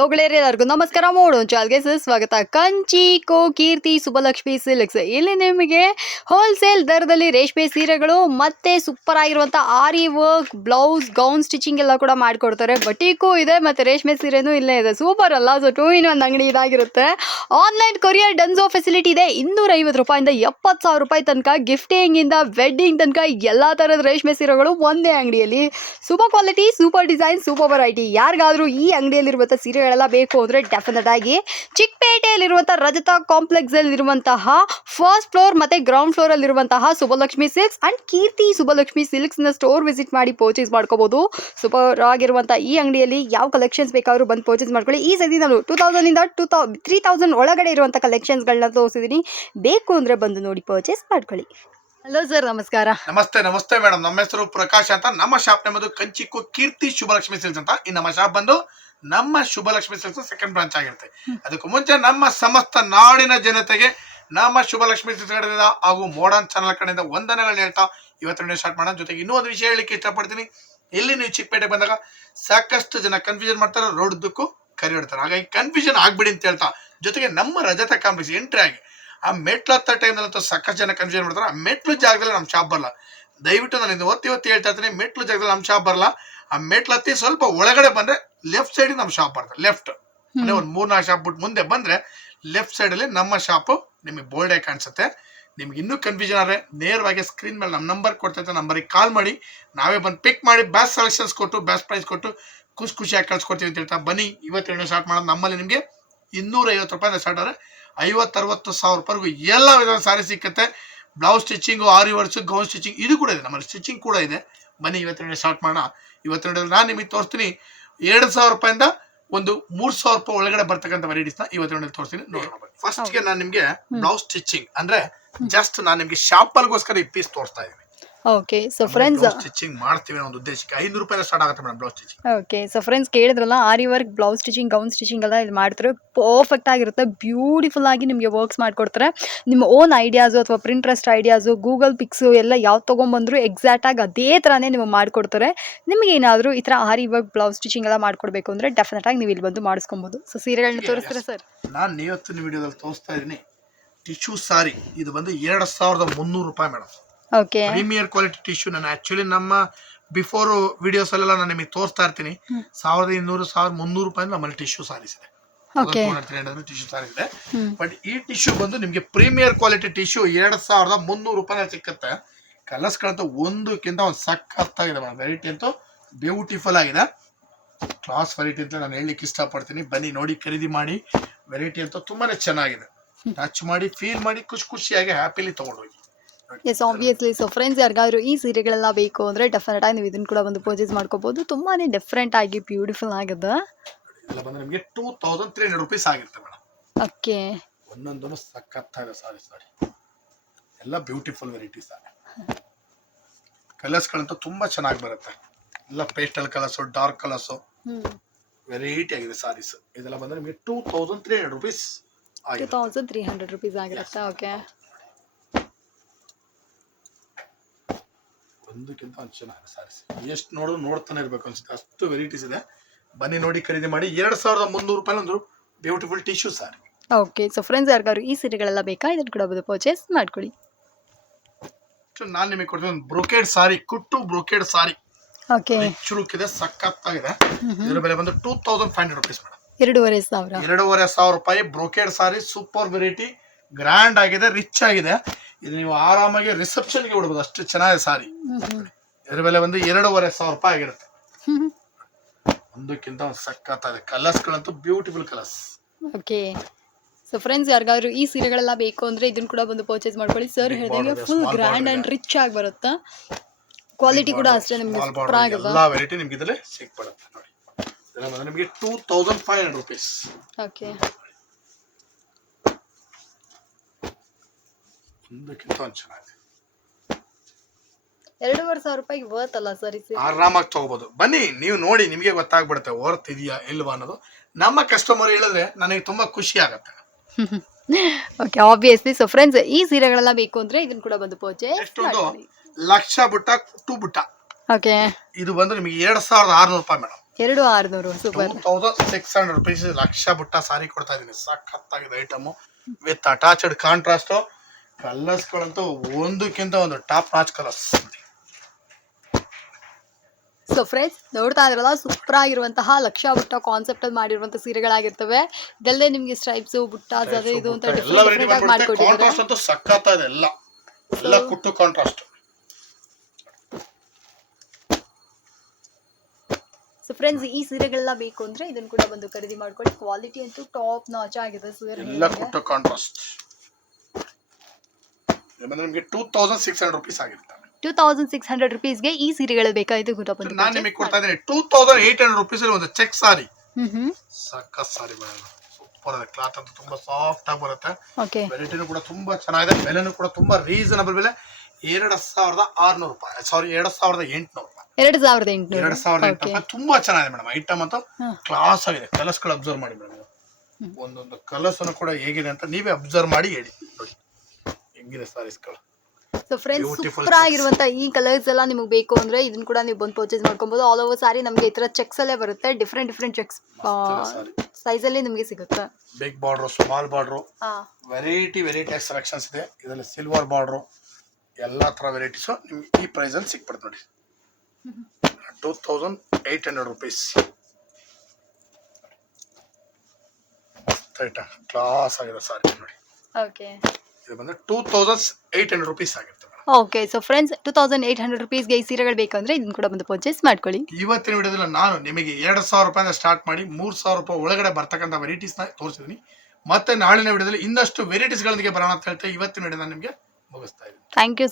ಲೋಗಳೇರಿಯರ್ಗೂ ನಮಸ್ಕಾರ ಮಾಡೋಣ ಚಾಲ್ಗೆ ಸ್ವಾಗತ ಕಂಚಿ ಕೋ ಕೀರ್ತಿ ಸುಬಲಕ್ಷ್ಮಿ ಸಿಲ್ಕ್ಸ್ ಇಲ್ಲಿ ನಿಮಗೆ ಹೋಲ್ಸೇಲ್ ದರದಲ್ಲಿ ರೇಷ್ಮೆ ಸೀರೆಗಳು, ಮತ್ತೆ ಸೂಪರ್ ಆಗಿರುವಂಥ aari work blouse gown stitching ಎಲ್ಲ ಕೂಡ ಮಾಡಿಕೊಡ್ತಾರೆ. ಬಟೀಕು ಇದೆ, ಮತ್ತೆ ರೇಷ್ಮೆ ಸೀರೆನೂ ಇಲ್ಲೇ ಇದೆ. ಸೂಪರ್ ಅಲ್ಲ ಸೊ ಟೂ ಇನ್ ಒಂದು ಅಂಗಡಿ ಇದಾಗಿರುತ್ತೆ. ಆನ್ಲೈನ್ ಕೊರಿಯರ್ ಡನ್ಸೋ ಫೆಸಿಲಿಟಿ ಇದೆ ಇನ್ನೂರ ಐವತ್ತು ರೂಪಾಯಿಂದ ಎಪ್ಪತ್ತು ಸಾವಿರ ರೂಪಾಯಿ ತನಕ ಗಿಫ್ಟಿಂಗ್ ಇಂದ ವೆಡ್ಡಿಂಗ್ ತನಕ ಎಲ್ಲ ತರದ ರೇಷ್ಮೆ ಸೀರೆಗಳು ಒಂದೇ ಅಂಗಡಿಯಲ್ಲಿ. Super quality super design super variety ಯಾರಿಗಾದ್ರೂ ಈ ಅಂಗಡಿಯಲ್ಲಿರುವಂಥ ಸೀರೆಗಳೆಲ್ಲ ಬೇಕು ಅಂದ್ರೆ ಡೆಫಿನೆಟ್ ಆಗಿ ಚಿಕ್ಕಪೇಟೆಯಲ್ಲಿರುವಂಥ ರಜತಾ ಕಾಂಪ್ಲೆಕ್ಸ್ ಅಲ್ಲಿರುವಂತಹ ಫಸ್ಟ್ ಫ್ಲೋರ್ ಮತ್ತೆ ಗ್ರೌಂಡ್ ಫ್ಲೋರ್ ಅಲ್ಲಿರುವಂತಹ ಸುಬ್ಬಲಕ್ಷ್ಮಿ ಸಿಲ್ಕ್ಸ್ ಅಂಡ್ ಕೀರ್ತಿ ಸುಬ್ಬಲಕ್ಷ್ಮಿ ಸಿಲ್ಕ್ಸ್ನ ಸ್ಟೋರ್ ವಿಸಿಟ್ ಮಾಡಿ ಪರ್ಚೇಸ್ ಮಾಡ್ಕೋಬಹುದು ಸೂಪರ್ ಆಗಿರುವಂತಹ ಈ ಅಂಗಡಿಯಲ್ಲಿ ಯಾವ ಕಲೆಕ್ಷನ್ಸ್ ಬೇಕಾದ್ರು ಬಂದು ಪರ್ಚೇಸ್ ಮಾಡ್ಕೊಳ್ಳಿ. ಈ ಸತಿ ನಾನು ಟೂ ತೌಸಂಡಿಂದ ಟೂ ತೌ ತ್ರೀ ತೌಸಂಡ್ ಒಳಗಡೆ ಇರುವಂಥ ಕಲೆಕ್ಷನ್ಸ್ಗಳನ್ನ ತೋರಿಸಿದೀನಿ. ಬೇಕು ಅಂದ್ರೆ ಬಂದು ನೋಡಿ ಪರ್ಚೇಸ್ ಮಾಡ್ಕೊಳ್ಳಿ. ಹಲೋ ಸರ್ ನಮಸ್ಕಾರ. ನಮಸ್ತೆ ನಮಸ್ತೆ ಮೇಡಮ್ ನಮ್ಮ ಹೆಸರು ಪ್ರಕಾಶ್ ಅಂತ. ನಮ್ಮ ಶಾಪ್ ನಮ್ಮದು ಕಂಚಿಕ್ಕು ಕೀರ್ತಿ ಶುಭಲಕ್ಷ್ಮಿ ಸಿಲ್ಸ್ ಅಂತ. ಈ ನಮ್ಮ ಶಾಪ್ ಬಂದು ನಮ್ಮ ಶುಭಲಕ್ಷ್ಮಿ ಸಿಲ್ಸ್ ಸೆಕೆಂಡ್ ಬ್ರಾಂಚ್ ಆಗಿರುತ್ತೆ. ಅದಕ್ಕೂ ಮುಂಚೆ ನಮ್ಮ ಸಮಸ್ತ ನಾಡಿನ ಜನತೆಗೆ ನಮ್ಮ ಶುಭಲಕ್ಷ್ಮಿ ಸಿಲ್ಸ್ ಕಡೆಯಿಂದ ಹಾಗೂ ಮೋಡನ್ ಚಾನಲ್ ಕಡೆಯಿಂದ ವಂದನೆಗಳನ್ನ ಹೇಳ್ತಾ ಇವತ್ತಿನ ಸ್ಟಾರ್ಟ್ ಮಾಡೋಣ. ಜೊತೆಗೆ ಇನ್ನೂ ಒಂದು ವಿಷಯ ಹೇಳಿಕ್ಕೆ ಇಷ್ಟಪಡ್ತೀನಿ. ಇಲ್ಲಿ ನೀವು ಚಿಕ್ಕಪೇಟೆ ಬಂದಾಗ ಸಾಕಷ್ಟು ಜನ ಕನ್ಫ್ಯೂಷನ್ ಮಾಡ್ತಾರೆ ರೋಡ್ ಕರೆ ಕರಿಯಿಡ್ತಾರೆ ಹಾಗಾಗಿ ಕನ್ಫ್ಯೂಷನ್ ಆಗ್ಬಿಡಿ ಅಂತ ಹೇಳ್ತಾ. ಜೊತೆಗೆ ನಮ್ಮ ರಜತ ಕಾಂಪ್ಲೆಕ್ಸ್ ಎಂಟ್ರಿ ಆಗಿ ಆ ಮೆಟ್ಲು ಹತ್ತ ಟೈಮ್ನಲ್ಲಂತೂ ಸಾಕಷ್ಟು ಜನ ಕನ್ಫ್ಯೂಷನ್ ಮಾಡ್ತಾರೆ? ಆ ಮೆಟ್ಲು ಜಾಗದಲ್ಲಿ ನಮ್ಮ ಶಾಪ್ ಬರಲ್ಲ. ದಯವಿಟ್ಟು ನಾನು ಇದು ಒತ್ತಿ ಒತ್ತಿ ಹೇಳ್ತಾ ಇರ್ತೀನಿ ಮೆಟ್ಲು ಜಾಗದಲ್ಲಿ ನಮ್ಮ ಶಾಪ್ ಬರಲ್ಲ. ಆ ಮೆಟ್ಲು ಹತ್ತಿ ಸ್ವಲ್ಪ ಒಳಗಡೆ ಬಂದ್ರೆ ಲೆಫ್ಟ್ ಸೈಡ್ ನಮ್ಮ ಶಾಪ್ ಬರ್ತದೆ ಲೆಫ್ಟ್ ಅಂದ್ರೆ ಒಂದು ಮೂರ್ನಾಲ್ಕು ಶಾಪ್ ಬಿಟ್ಟು ಮುಂದೆ ಬಂದ್ರೆ ಲೆಫ್ಟ್ ಸೈಡ್ ಅಲ್ಲಿ ನಮ್ಮ ಶಾಪ್ ನಿಮಗೆ ಬೋರ್ಡೇ ಕಾಣಿಸುತ್ತೆ. ನಿಮ್ಗೆ ಇನ್ನೂ ಕನ್ಫ್ಯೂಷನ್ ಆದರೆ ನೇರವಾಗಿ ಸ್ಕ್ರೀನ್ ಮೇಲೆ ನಮ್ಮ ನಂಬರ್ ಕೊಡ್ತೈತೆ ನಂಬರಿಗೆ ಕಾಲ್ ಮಾಡಿ. ನಾವೇ ಬಂದು ಪಿಕ್ ಮಾಡಿ ಬ್ಯಾಸ್ಟ್ ಸೆಲೆಕ್ಷನ್ಸ್ ಕೊಟ್ಟು ಬ್ಯಾಸ್ಟ್ ಪ್ರೈಸ್ ಕೊಟ್ಟು ಖುಷಿ ಖುಷಿಯಾಗಿ ಕಳ್ಸ್ಕೊಡ್ತೀವಿ ಅಂತ ಹೇಳ್ತಾ ಬನ್ನಿ. ಇವತ್ತು ಸ್ಟಾರ್ಟ್ ಮಾಡೋದು ನಮ್ಮಲ್ಲಿ ನಿಮಗೆ ಇನ್ನೂರೈವತ್ತು ರೂಪಾಯಿಂದ ಸ್ಟಾರ್ಟ್ ಆದರೆ ಐವತ್ತರವತ್ತು ಸಾವಿರ ರೂಪಾಯಿಗೂ ಎಲ್ಲ ವಿಧದ ಸಾರಿ ಸಿಕ್ಕತ್ತೆ. Blouse stitching aari works gown stitching ಇದು ಕೂಡ ಇದೆ. ನಮ್ಮಲ್ಲಿ ಸ್ಟಿಚಿಂಗ್ ಕೂಡ ಇದೆ. ಬನ್ನಿ ಇವತ್ತಿನ ಸ್ಟಾರ್ಟ್ ಮಾಡೋಣ. ಇವತ್ತಿನ ನಾನು ನಿಮಗೆ ತೋರಿಸ್ತೀನಿ. ಎರಡು ಸಾವಿರ ರೂಪಾಯಿಂದ ಒಂದು ಮೂರ್ ಸಾವಿರ ರೂಪಾಯಿ ಒಳಗಡೆ ಬರ್ತಕ್ಕಂಥ ವೆರೈಟೀಸ್ನ ಇವತ್ತಿನ ತೋರಿಸ್ತೀನಿ. ನೋಡೋಣ. ಫಸ್ಟ್ಗೆ ನಾನು ನಿಮಗೆ ಬ್ಲೌಸ್ ಸ್ಟಿಚಿಂಗ್ ಅಂದ್ರೆ ಜಸ್ಟ್ ನಾನು ನಿಮಗೆ ಶಾಂಪಲ್ಗೋಸ್ಕರ ಈ ಪೀಸ್ ತೋರಿಸ್ತಾ ಇದ್ದೀನಿ. ಓಕೆ ಸೊ ಫ್ರೆಂಡ್ಸ್ ಸ್ಟಿಚಿಂಗ್ ಮಾಡ್ತೀವಿ ಅನ್ನೋ ಒಂದು ಉದ್ದೇಶಕ್ಕೆ ಐನೂರು ರೂಪಾಯಿ ಸ್ಟಾರ್ಟ್ ಆಗುತ್ತೆ madam blouse stitching okay so friends ಕೇಳಿದ್ರಲ್ಲ aari work blouse stitching gown stitching ಎಲ್ಲ ಇಲ್ಲಿ ಮಾಡ್ತಾರೆ ಪರ್ಫೆಕ್ಟ್ ಆಗಿರುತ್ತೆ ಬ್ಯೂಟಿಫುಲ್ ಆಗಿ ನಿಮಗೆ ವರ್ಕ್ಸ್ ಮಾಡಿಕೊಡ್ತಾರೆ. ನಿಮ್ಮ ಓನ್ ಐಡಿಯಾಸು ಅಥವಾ ಪ್ರಿಂಟ್ರೆಸ್ಟ್ ಐಡಿಯಾಸು ಗೂಗಲ್ ಪಿಕ್ಸು ಎಲ್ಲ ಯಾವ್ದು ತೊಗೊಂಬಂದ್ರು ಎಕ್ಸಾಕ್ಟಾಗಿ ಅದೇ ಥರನೇ ನಿಮಗೆ ಮಾಡಿಕೊಡ್ತಾರೆ. ನಿಮಗೆ ಏನಾದರೂ ಈ ಥರ ಆರಿ ವರ್ಕ್ ಬ್ಲೌಸ್ ಸ್ಟಿಚಿಂಗ್ ಎಲ್ಲ ಮಾಡ್ಕೊಡ್ಬೇಕು ಅಂದರೆ ಡೆಫಿನೆಟಾಗಿ ನೀವು ಇಲ್ಲಿ ಬಂದು ಮಾಡಿಸ್ಕೊಬೋದು. ಸೊ ಸೀರೆಗಳನ್ನ ತೋರಿಸ್ತಾರೆ ಸರ್ ನಾನು ಇವತ್ತಿನ ವಿಡಿಯೋದಲ್ಲಿ ತೋರಿಸ್ತಾ ಇದ್ದೀನಿ. ಟಿಶ್ಯೂ ಸಾರಿ ಇದು ಬಂದು ಎರಡು ಸಾವಿರದ ಮುನ್ನೂರು ರೂಪಾಯಿ madam. Okay premier quality tissue ನಾನು ಆಕ್ಚುಲಿ ನಮ್ಮ ಬಿಫೋರ್ ವಿಡಿಯೋಸ್ ಅಲ್ಲೆಲ್ಲ ನಾನು ನಿಮಗೆ ತೋರಿಸ್ತಾ ಇರ್ತೀನಿ. ಸಾವಿರದ ಇನ್ನೂರು ಸಾವಿರದ ಮುನ್ನೂರು ರೂಪಾಯಿ ನಮ್ಮಲ್ಲಿ ಟಿಶ್ಯೂ ಸಾರಿಸಿದೆ. ಇದೆ ಟಿಶ್ಯೂ ಸಾರೀಸ್ ಇದೆ ಬಟ್ ಈ ಟಿಶ್ಯೂ ಬಂದು ನಿಮಗೆ ಪ್ರೀಮಿಯರ್ ಕ್ವಾಲಿಟಿ ಟಿಶ್ಯೂ ಎರಡು ಸಾವಿರದ ಮುನ್ನೂರು ರೂಪಾಯಿ ಸಿಕ್ಕತ್ತೆ. ಕಲರ್ಸ್ಗಳಂತೂ ಒಂದಕ್ಕಿಂತ ಒಂದು ಸಖತ್ತಾಗಿದೆ ಮೇಡಮ್. ವೆರೈಟಿ ಅಂತೂ ಬ್ಯೂಟಿಫುಲ್ ಆಗಿದೆ. ಕ್ಲಾಸ್ ವೆರೈಟಿ ಅಂತ ನಾನು ಹೇಳಲಿಕ್ಕೆ ಇಷ್ಟಪಡ್ತೀನಿ. ಬನ್ನಿ ನೋಡಿ ಖರೀದಿ ಮಾಡಿ. ವೆರೈಟಿ ಅಂತೂ ತುಂಬಾನೇ ಚೆನ್ನಾಗಿದೆ. ಟಚ್ ಮಾಡಿ ಫೀಲ್ ಮಾಡಿ ಖುಷಿ ಖುಷಿಯಾಗಿ ಹ್ಯಾಪಿಲಿ ತಗೊಂಡೋಗಿ ಎಸ್ ಆಬ್ವಿಯಸ್ಲಿ ಸೊ ಫ್ರೆಂಡ್ಸ್ ಯಾರಿಗಾದ್ರೂ ಈ ಸೀರೆಗಳೆಲ್ಲ ಬೇಕು ಅಂದರೆ ಡೆಫಿನೆಟಾಗಿ ನೀವು ಇದನ್ನು ಕೂಡ ಒಂದು ಪರ್ಚೇಸ್ ಮಾಡ್ಕೋಬೋದು. ತುಂಬಾ ಡಿಫ್ರೆಂಟ್ ಆಗಿ ಬ್ಯೂಟಿಫುಲ್ ಆಗಿದೆ. ಎಲ್ಲ ಬಂದ್ರೆ ನಿಮಗೆ two thousand three hundred rupees ಆಗಿರುತ್ತೆ ಮೇಡಮ್. ಓಕೆ. ಒಂದೊಂದು ಸಖತ್ತಾಗಿದೆ ಸಾರಿ ಸಾರಿ. ಎಲ್ಲ ಬ್ಯೂಟಿಫುಲ್ ವೆರೈಟಿ ಸಾರಿ. ಕಲರ್ಸ್ಗಳಂತೂ ತುಂಬಾ ಚೆನ್ನಾಗಿ ಬರುತ್ತೆ. ಎಲ್ಲ pastel colours dark colours variety ಆಗಿದೆ ಸಾರೀಸ್ ಇದೆಲ್ಲ ಬಂದ್ರೆ ನಿಮಗೆ two thousand three hundred rupees two thousand three hundred rupees ಆಗಿರುತ್ತೆ? ಓಕೆ ಒಂದಕ್ಕಿಂತ ಒಂದು ಚೆನ್ನಾಗಿದೆ ಸಾರೀಸ್. ಎಷ್ಟು ನೋಡಿದ್ರು ನೋಡ್ತಾನೆ ಇರ್ಬೇಕು ಅನ್ಸುತ್ತೆ. ಅಷ್ಟು ವೆರೈಟೀಸ್ ಇದೆ. ಬನ್ನಿ ನೋಡಿ ಖರೀದಿ ಮಾಡಿ. ಎರಡು ಸಾವಿರದ ಮುನ್ನೂರು ರೂಪಾಯಿ ಒಂದು beautiful tissue sari. Okay so friends ಯಾರಿಗಾದ್ರು ಈ ಸೀರೆಗಳೆಲ್ಲ ಬೇಕಾ? ಇದನ್ನು ಕೂಡ ಬಂದು ಪರ್ಚೇಸ್ ಮಾಡ್ಕೊಳ್ಳಿ. ನಾನು ನಿಮಗೆ ಕೊಡ್ತೀನಿ ಒಂದು ಬ್ರೋಕೇಡ್ ಸಾರಿ ಕುಟ್ಟು ಬ್ರೋಕೇಡ್ ಸಾರಿ. ಓಕೆ ಚುರುಕಿದೆ ಸಖತ್ತಾಗಿದೆ. ಇದರ ಬೆಲೆ ಬಂದು two thousand five hundred rupees madam ಎರಡೂವರೆ ಸಾವಿರ. ಎರಡೂವರೆ ಸಾವಿರ ರೂಪಾಯಿ brocade sari super variety grand ಆಗಿದೆ ರಿಚ್ ಆಗಿದೆ. ಇದು ನೀವು ಆರಾಮಾಗಿ ರಿಸೆಪ್ಷನ್ಗೆ ಉಡ್ಬೋದು ಅಷ್ಟು ಚೆನ್ನಾಗಿದೆ ಸಾರಿ. ಇದ್ರ ಬೆಲೆ ಒಂದು ಎರಡೂವರೆ ಸಾವಿರ ರೂಪಾಯಿ ಆಗಿರುತ್ತೆ. ಒಂದಕ್ಕಿಂತ ಒಂದು ಸಖತ್ತಾಗಿದೆ. ಕಲರ್ಸ್ಗಳಂತೂ beautiful colours okay so friends ಯಾರಿಗಾದ್ರು ಈ ಸೀರೆಗಳೆಲ್ಲ ಬೇಕು ಅಂದರೆ ಇದನ್ನ ಕೂಡ ಬಂದು ಪರ್ಚೇಸ್ ಮಾಡ್ಕೊಳ್ಳಿ. ಸರ್ ಹೇಳಿದಂಗೆ full grand and and rich ಆಗಿ ಬರುತ್ತಾ? ಕ್ವಾಲಿಟಿ ಕೂಡ ಅಷ್ಟೇ ನಿಮಗೆ ಸೂಪರ್ ಆಗಿದೆ ಎಲ್ಲ ವೆರೈಟಿ ನಿಮಗೆ ಇದರಲ್ಲಿ ಸಿಕ್ಬಿಡುತ್ತೆ ನೋಡಿ. ನಿಮಗೆ two thousand five hundred rupees okay ಒಂದಕ್ಕಿಂತ ಒಂದು ಚೆನ್ನಾಗಿದೆ. ಎರಡೂವರೆ ಸಾವಿರ ರೂಪಾಯಿಗೆ ವರ್ತ್ ಅಲ್ಲ ಸರ್ ಆರಾಮಾಗಿ ತಗೋಬಹುದು ಬನ್ನಿ ನೀವು ನೋಡಿ ನಿಮಗೆ ಗೊತ್ತಾಗ್ಬಿಡುತ್ತೆ ವರ್ತ್ ಇದೆಯಾ ಇಲ್ವಾ ಅನ್ನೋದು. ನಮ್ಮ ಕಸ್ಟಮರ್ ಹೇಳಿದ್ರೆ ನನಗೆ ತುಂಬಾ ಖುಷಿ ಆಗುತ್ತೆ. ಓಕೆ ಆಬ್ವಿಯಸ್ಲಿ ಸೊ ಫ್ರೆಂಡ್ಸ್ ಈ ಸೀರೆಗಳೆಲ್ಲ ಬೇಕು ಅಂದ್ರೆ ಇದನ್ನ ಕೂಡ ಬಂದು ಪರ್ಚೇಸ್ ಎಷ್ಟೊಂದು ಲಕ್ಷ ಬುಟ್ಟ ಟು ಬುಟ್ಟ. ಓಕೆ ಇದು ಬಂದು ನಿಮಗೆ ಎರಡು ಸಾವಿರದ ಆರುನೂರು ರೂಪಾಯಿ ಮೇಡಮ್. ಎರಡು ಆರುನೂರು super thousand six hundred rupees lakh ಬುಟ್ಟ ಸಾರಿ ಕೊಡ್ತಾ ಇದ್ದೀನಿ. ಸಖತ್ತಾಗಿದೆ ಐಟಮು ವಿತ್ ಅಟ್ಯಾಚ್ಡ್ ಕಾಂಟ್ರಾಸ್ಟ್ ಕಲರ್ಸ್ಗಳಂತೂ ಒಂದಕ್ಕಿಂತ ಒಂದು top notch colours. So friends ನೋಡ್ತಾ ಇದ್ರಲ್ಲ ಸೂಪರ್ ಆಗಿರುವಂತಹ ಲಕ್ಷ ಬುಟ್ಟ ಕಾನ್ಸೆಪ್ಟ್ ಅಲ್ಲಿ ಮಾಡಿರುವಂತಹ ಸೀರೆಗಳಾಗಿರ್ತವೆ. ಇದಲ್ಲೇ ನಿಮ್ಗೆ ಸ್ಟ್ರೈಪ್ಸ್ ಬುಟ್ಟಾಸ್ ಅದೇ ಇದು ಅಂತ ಡಿಫ್ರೆಂಟ್ ಆಗಿ ಮಾಡ್ಕೊಟ್ಟಿದ್ದಾರೆ ಸಖತ್ತ ಇದೆ ಎಲ್ಲ. ಎಲ್ಲ ಕುಟ್ಟು ಕಾಂಟ್ರಾಸ್ಟ್ ಸೊ ಫ್ರೆಂಡ್ಸ್ ಈ ಸೀರೆಗಳೆಲ್ಲ ಬೇಕು ಅಂದ್ರೆ ಇದನ್ನ ಕೂಡ ಬಂದು ಖರೀದಿ ಮಾಡ್ಕೊಳ್ಳಿ. ಕ್ವಾಲಿಟಿ ಅಂತೂ ಟಾಪ್ ನಾಚ್ ಆಗಿದೆ ಸೀರೆ ಎಲ್ಲ ಕುಟ್ಟು ಕಾಂಟ್ರಾಸ್ಟ್ ನಿಮಗೆ two thousand six hundred rupees ಆಗಿರುತ್ತೆ ಟೂ ತೌಸಂಡ್ ಸಿಕ್ಸ್ ಹಂಡ್ರೆಡ್ ರುಪೀಸ್ಗೆ ಈ ಸೀರೆಗಳು ಬೇಕಾಯಿತು ಬಂದು ನಾನು ನಿಮಗೆ ಕೊಡ್ತಾ ಇದ್ದೀನಿ. Two thousand eight hundred rupees ಒಂದು ಚೆಕ್ ಸಾರಿ ಸಖತ್ ಸಾರಿ ಮೇಡಮ್ ಸೂಪರ್ ಇದೆ. ಕ್ಲಾತ್ ಅಂತ ತುಂಬಾ ಸಾಫ್ಟ್ ಆಗಿ ಬರುತ್ತೆ. ಓಕೆ ವೆರೈಟಿನೂ ಕೂಡ ತುಂಬಾ ಚೆನ್ನಾಗಿದೆ. ಬೆಲೆನೂ ಕೂಡ ತುಂಬಾ ರೀಸನಬಲ್ ಬೆಲೆ. ಎರಡು ಸಾವಿರದ ಆರ್ನೂರು ರೂಪಾಯಿ. ಸಾರಿ ಎರಡು ಸಾವಿರದ ಎಂಟುನೂರು ರೂಪಾಯಿ. ಎರಡು ಸಾವಿರದ ಎಂಟುನೂರು. ಎರಡು ಸಾವಿರದ ಎಂಟು ರೂಪಾಯಿ. ತುಂಬಾ ಚೆನ್ನಾಗಿದೆ ಮೇಡಮ್ ಐಟಮ್ ಅಂತ. ಕ್ಲಾಸ್ ಆಗಿದೆ. ಕಲರ್ಸ್ಗಳು ಅಬ್ಸರ್ವ್ ಮಾಡಿ ಮೇಡಮ್ ಒಂದೊಂದು ಕಲರ್ಸ್ ಕೂಡ ಹೇಗಿದೆ ಅಂತ ನೀವೇ ಅಬ್ಸರ್ವ್ ಮಾಡಿ ಹೇಳಿ. ನೋಡಿ. ಹೆಂಗಿದೆ ಸಾರೀಸ್ಗಳು. ಸೊ ಫ್ರೆಂಡ್ಸ್ ಸೂಪರ್ ಆಗಿರುವಂತ ಈ ಕಲರ್ಸ್ ಎಲ್ಲ ನಿಮಗೆ ಬೇಕು ಅಂದ್ರೆ ಇದನ್ನ ಕೂಡ ನೀವು ಬಂದು ಪರ್ಚೇಸ್ ಮಾಡ್ಕೊಬಹುದು ಆಲ್ ಓವರ್ ಸಾರಿ ನಮಗೆ ಈ ತರ ಚೆಕ್ಸ್ ಅಲ್ಲೇ ಬರುತ್ತೆ. ಡಿಫ್ರೆಂಟ್ ಡಿಫ್ರೆಂಟ್ ಚೆಕ್ಸ್ ಸೈಜ್ ಅಲ್ಲಿ ನಿಮಗೆ ಸಿಗುತ್ತೆ. Big border small border variety variety selections ಇದೆ. ಇದರಲ್ಲಿ ಸಿಲ್ವರ್ ಬಾರ್ಡ್ರು ಎಲ್ಲ ಥರ ವೆರೈಟೀಸು ನಿಮ್ಗೆ ಈ ಪ್ರೈಸಲ್ಲಿ ಸಿಕ್ಬಿಡುತ್ತೆ ನೋಡಿ. Two thousand eight hundred rupees class ಆಗಿರೋ ಸಾರಿ ನೋಡಿ. ಓಕೆ ಇದು ಬಂದು two thousand eight hundred rupees ಆಗಿರುತ್ತೆ okay so friends two thousand eight hundred ರುಪೀಸ್ಗೆ ಈ ಸೀರೆಗಳು ಬೇಕಂದ್ರೆ ಇದನ್ನ ಕೂಡ ಬಂದು ಪರ್ಚೇಸ್ ಮಾಡ್ಕೊಳ್ಳಿ. ಇವತ್ತಿನ ವಿಡಿಯೋದಲ್ಲಿ ನಾನು ನಿಮಗೆ ಎರಡು ಸಾವಿರ ರೂಪಾಯಿಂದ ಸ್ಟಾರ್ಟ್ ಮಾಡಿ ಮೂರು ಸಾವಿರ ರೂಪಾಯಿ ಒಳಗಡೆ ಬರ್ತಕ್ಕಂಥ ವೆರೈಟೀಸ್ನ ತೋರಿಸಿದ್ದೀನಿ ಮತ್ತೆ ನಾಳಿನ ವಿಡಿಯೋದಲ್ಲಿ ಇನ್ನಷ್ಟು ವೆರೈಟೀಸ್ಗಳೊಂದಿಗೆ ಬರೋಣ ಅಂತ ಹೇಳ್ತಾ ಇವತ್ತಿನ ವಿಡಿಯೋ ನಾನು ನಿಮಗೆ ಮುಗಿಸ್ತಾ ಇದ್ದೀನಿ. Thank you